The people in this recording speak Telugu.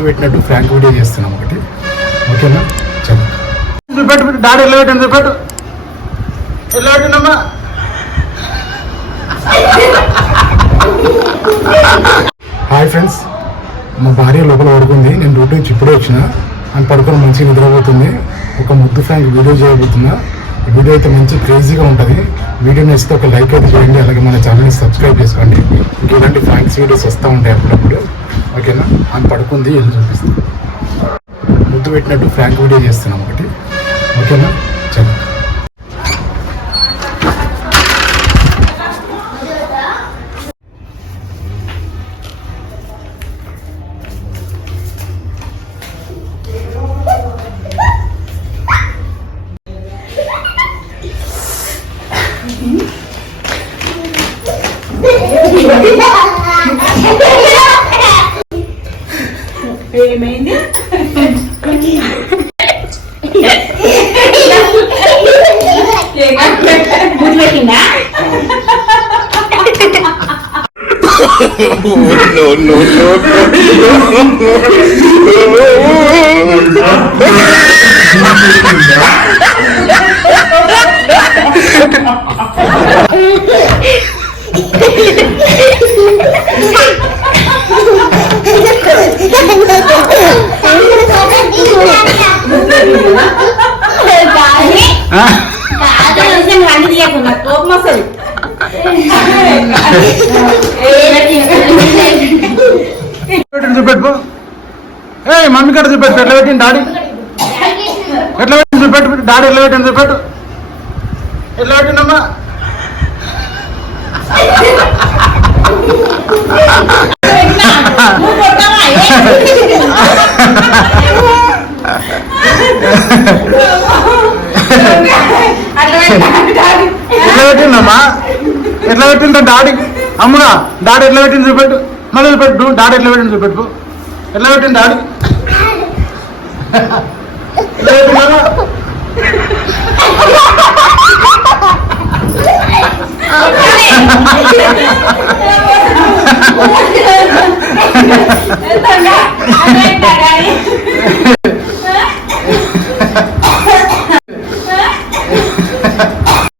ముద్దు పెట్టినట్టు ఫ్రాంక్ వీడియో చేస్తున్నాం ఒకటి. ఓకేనా? డాడీ పెట్టండి పెట్టిందమ్మా హాయ్ ఫ్రెండ్స్ మా భార్య లోపల పడుకుంది. నేను డ్యూటీ నుంచి ఇప్పుడే వచ్చిన. అని పడుకొని మంచిగా నిద్రపోతుంది. ఒక ముద్దు ఫ్రాంక్ వీడియో చేయబోతున్నా. వీడియో అయితే మంచి క్రేజీగా ఉంటుంది. వీడియో నచ్చితే ఒక లైక్ అయితే చేయండి. అలాగే మన ఛానల్ని సబ్స్క్రైబ్ చేసుకోండి. ఇలాంటి ఫ్రాంక్స్ వీడియోస్ వస్తూ ఉంటాయి అప్పుడప్పుడు. ఓకేనా? అని పడుకుంది వెళ్ళి చూపిస్తాను ముద్దు పెట్టినట్టు ఫ్రాంక్ వీడియో చేస్తున్నాం ఒకటి. ఓకేనా? ఏమైంది ముద్దు పెట్టిందా అన్ని తీయకుండా కోపం వస్తుంది పెట్టండి చూపెట్టు ఏ మమ్మీ కాడ చూపెట్టు ఎట్లా పెట్టింది డాడీ ఎట్లా పెట్టింది చూపెట్టు పెట్టు డాడీ ఎట్లా పెట్టింది చూపెట్టు ఎట్లా పెట్టిందమ్మా ఎట్లా పెట్టిందమ్మా? ఎట్లా పెట్టిందో డాడీ? అమ్ముగా డాడీ ఎట్లా పెట్టింది చూపెట్టు. మళ్ళీ చూపెట్టు డాడీ ఎట్లా పెట్టింది చూపెట్టు ఎట్లా పెట్టింది డాడీ? ఎట్లా పెట్టిందా